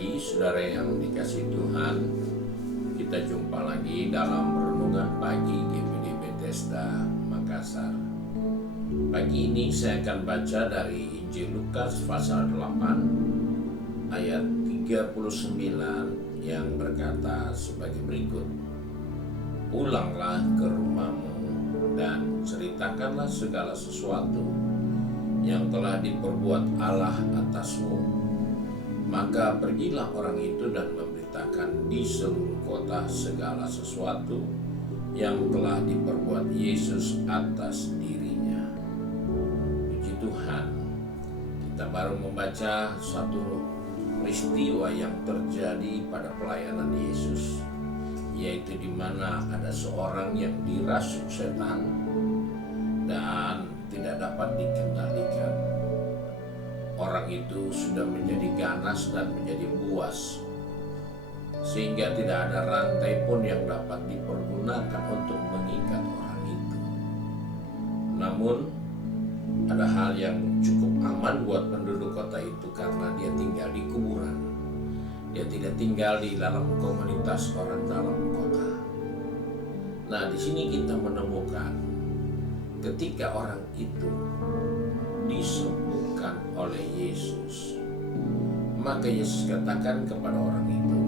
pagi, saudara yang dikasihi Tuhan. Kita jumpa lagi dalam renungan pagi GPD Bethesda Makassar. Pagi ini saya akan baca dari Injil Lukas pasal 8 ayat 39 yang berkata sebagai berikut. Pulanglah ke rumahmu dan ceritakanlah segala sesuatu yang telah diperbuat Allah atasmu. Maka pergilah orang itu dan memberitakan di seluruh kota segala sesuatu yang telah diperbuat Yesus atas dirinya. Puji Tuhan, kita baru membaca satu peristiwa yang terjadi pada pelayanan Yesus, yaitu di mana ada seorang yang dirasuk setan dan tidak dapat dikendalikan. Orang itu sudah menjadi ganas dan menjadi buas, sehingga tidak ada rantai pun yang dapat dipergunakan untuk mengikat orang itu. Namun, ada hal yang cukup aman buat penduduk kota itu karena dia tinggal di kuburan. Dia tidak tinggal di dalam komunitas orang dalam kota. Nah, di sini kita menemukan ketika orang itu disembuhkan oleh Yesus, maka Yesus katakan kepada orang itu,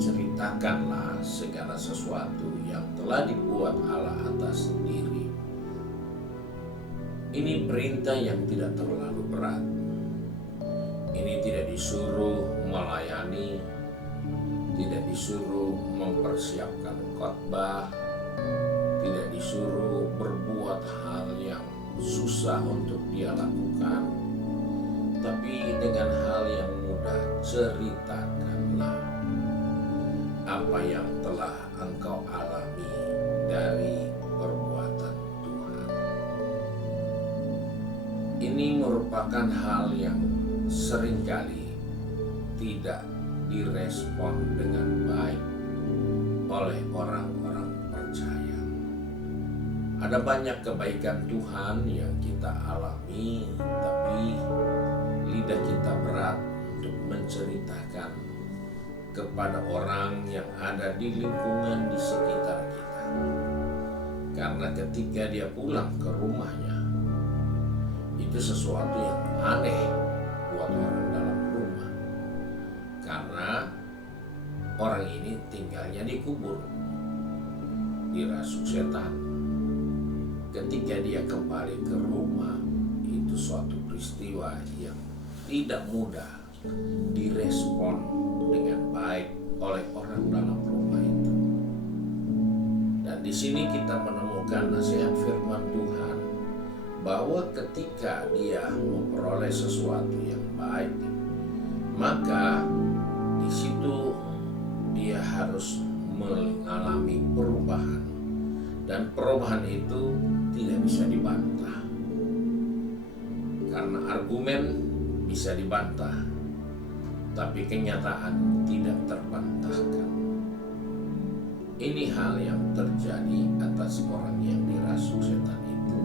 ceritakanlah segala sesuatu yang telah dibuat Allah atas diri. Ini perintah yang tidak terlalu berat. Ini tidak disuruh melayani, tidak disuruh mempersiapkan khotbah, tidak disuruh berbuat hal yang susah untuk dia lakukan, tapi dengan hal yang mudah, ceritakanlah apa yang telah engkau alami dari perbuatan Tuhan. Ini merupakan hal yang seringkali tidak direspon dengan baik oleh orang-orang percaya. Ada banyak kebaikan Tuhan yang kita alami, tapi lidah kita berat untuk menceritakan kepada orang yang ada di lingkungan di sekitar kita. Karena ketika dia pulang ke rumahnya, itu sesuatu yang aneh buat orang dalam rumah. Karena orang ini tinggalnya di kubur, dirasuk setan. Ketika dia kembali ke rumah, itu suatu peristiwa yang tidak mudah direspon dengan baik oleh orang dalam rumah itu. Dan di sini kita menemukan nasihat firman Tuhan bahwa ketika dia memperoleh sesuatu yang baik, maka di situ dia harus mengalami perubahan. Dan perubahan itu tidak bisa dibantah. Karena argumen bisa dibantah, tapi kenyataan tidak terbantahkan. Ini hal yang terjadi atas orang yang dirasuk setan itu,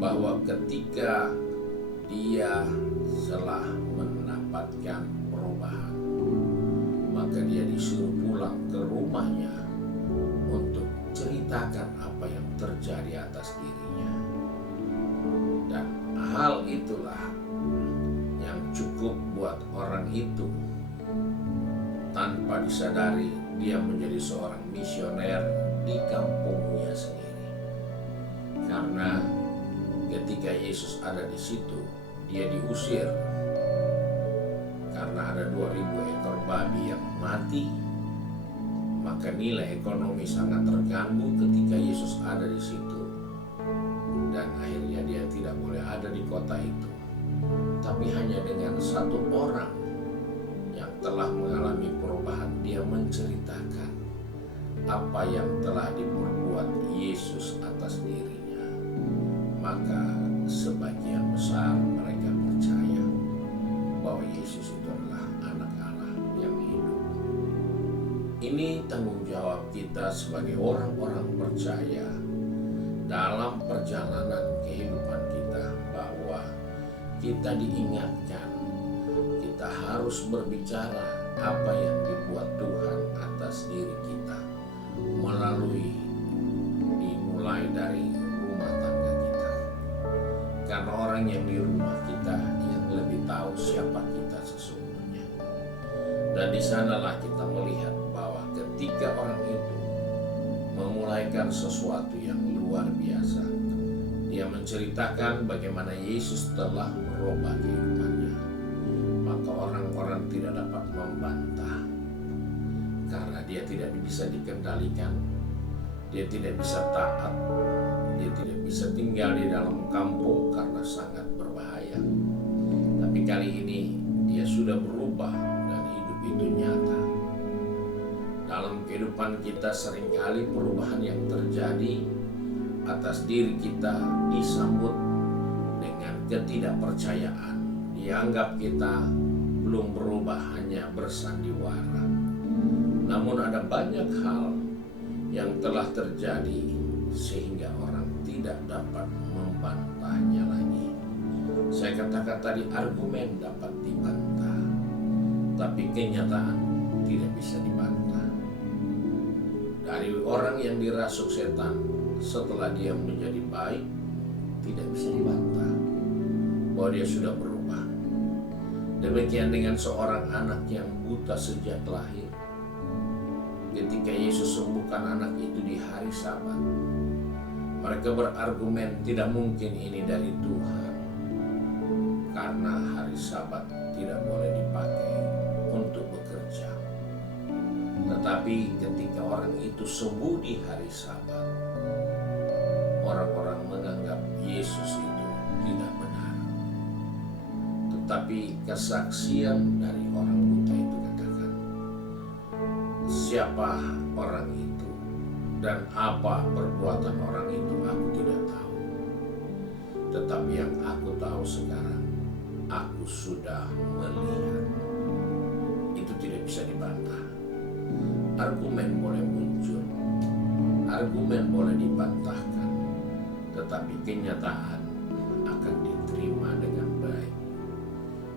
bahwa ketika dia telah mendapatkan perubahan, maka dia disuruh pulang ke rumahnya untuk ceritakan apa yang terjadi atas dirinya. Dan hal itulah yang cukup buat orang itu tanpa disadari dia menjadi seorang misioner di kampungnya sendiri. Karena ketika Yesus ada di situ, dia diusir karena ada 2.000 ekor babi yang mati. Maka nilai ekonomi sangat terganggu ketika Yesus ada di situ. Dan akhirnya dia tidak boleh ada di kota itu. Tapi hanya dengan satu orang yang telah mengalami perubahan, dia menceritakan apa yang telah diperbuat Yesus atas dirinya. Maka sebagian besar mereka percaya bahwa Yesus itu adalah anak Allah yang hidup. Ini tanggung jawab kita sebagai orang-orang percaya dalam perjalanan kehidupan kita, bahwa kita diingatkan, kita harus berbicara apa yang dibuat Tuhan atas diri kita melalui dimulai dari rumah tangga kita. Karena orang yang di rumah kita yang lebih tahu siapa kita sesungguhnya. Dan di sanalah kita melihat bahwa ketika orang itu memulaikan sesuatu yang luar biasa, dia menceritakan bagaimana Yesus telah merubah kehidupannya, maka orang-orang tidak dapat membantah karena dia tidak bisa dikendalikan, dia tidak bisa taat, dia tidak bisa tinggal di dalam kampung karena sangat berbahaya. Tapi kali ini dia sudah berubah dan hidup itu nyata. Dalam kehidupan kita seringkali perubahan yang terjadi atas diri kita disambut dengan ketidakpercayaan. Dianggap kita belum berubah, hanya bersandiwara. Namun ada banyak hal yang telah terjadi sehingga orang tidak dapat membantahnya lagi. Saya katakan tadi, argumen dapat dibantah, tapi kenyataan tidak bisa dibantah. Dari orang yang dirasuk setan, setelah dia menjadi baik, tidak bisa dibantah bahwa dia sudah berubah. Demikian dengan seorang anak yang buta sejak lahir. Ketika Yesus sembuhkan anak itu di hari Sabat, mereka berargumen tidak mungkin ini dari Tuhan, karena hari Sabat tidak boleh dipakai untuk bekerja. Tetapi ketika orang itu sembuh di hari Sabat, orang-orang menganggap Yesus itu tidak benar. Tetapi kesaksian dari orang buta itu katakan, siapa orang itu dan apa perbuatan orang itu aku tidak tahu. Tetapi yang aku tahu sekarang, aku sudah melihat. Itu tidak bisa dibantah. Argumen boleh muncul, argumen boleh dibantahkan, tetapi kenyataan akan diterima dengan baik.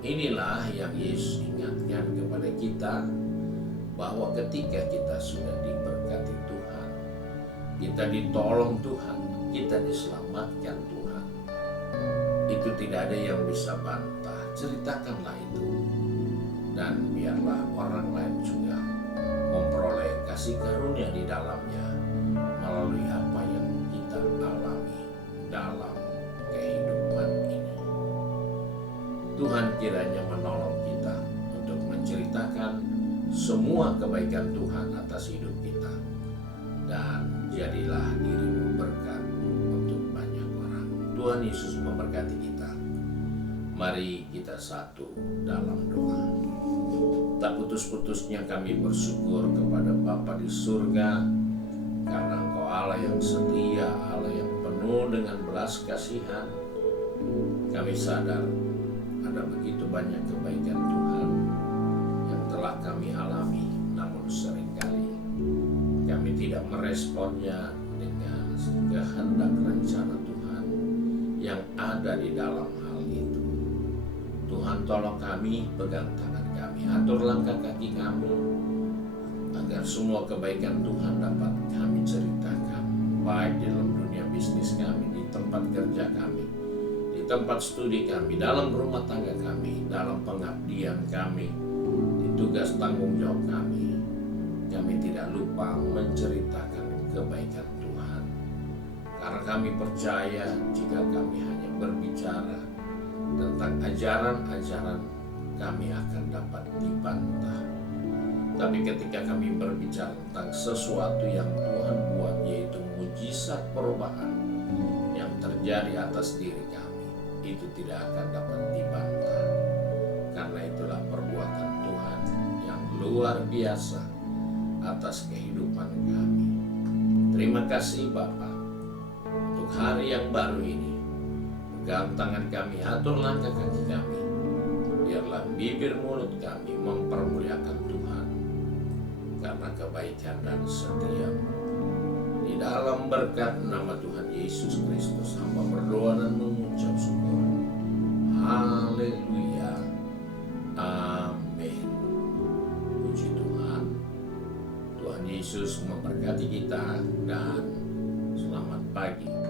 Inilah yang Yesus ingatkan kepada kita, bahwa ketika kita sudah diberkati Tuhan, kita ditolong Tuhan, kita diselamatkan Tuhan, itu tidak ada yang bisa bantah. Ceritakanlah itu, dan biarlah orang lain juga memperoleh kasih karunia di dalamnya melalui apa yang kita alami dalam kehidupan ini. Tuhan kiranya menolong kita untuk menceritakan semua kebaikan Tuhan atas hidup kita, dan jadilah dirimu berkat untuk banyak orang. Tuhan Yesus memberkati kita. Mari kita satu dalam doa. Tak putus-putusnya kami bersyukur kepada Bapa di surga, karena Engkau Allah yang setia, Allah yang penuh dengan belas kasihan. Kami sadar ada begitu banyak kebaikan Tuhan yang telah kami alami, namun seringkali kami tidak meresponnya dengan kehendak rencana Tuhan yang ada di dalam hal itu. Tuhan, tolong kami, pegang tangan kami, atur langkah kaki kami, agar semua kebaikan Tuhan dapat kami ceritakan, baik di dalam dunia bisnis kami, di tempat kerja kami, di tempat studi kami, dalam rumah tangga kami, dalam pengabdian kami, di tugas tanggung jawab kami. Kami tidak lupa menceritakan kebaikan Tuhan, karena kami percaya jika kami hanya berbicara tentang ajaran-ajaran, kami akan dapat dibantah. Tapi ketika kami berbicara tentang sesuatu yang Tuhan buat, yaitu mujizat perubahan yang terjadi atas diri kami, itu tidak akan dapat dibantah. Karena itulah perbuatan Tuhan yang luar biasa atas kehidupan kami. Terima kasih Bapa untuk hari yang baru ini. Pegang tangan kami, atur langkah kaki kami. Biarlah bibir mulut kami mempermuliakan Tuhan, karena kebaikan dan setia. Di dalam berkat nama Tuhan Yesus Kristus, hamba berdoa dan mengucap syukur. Haleluya. Amin. Yesus memberkati kita dan selamat pagi.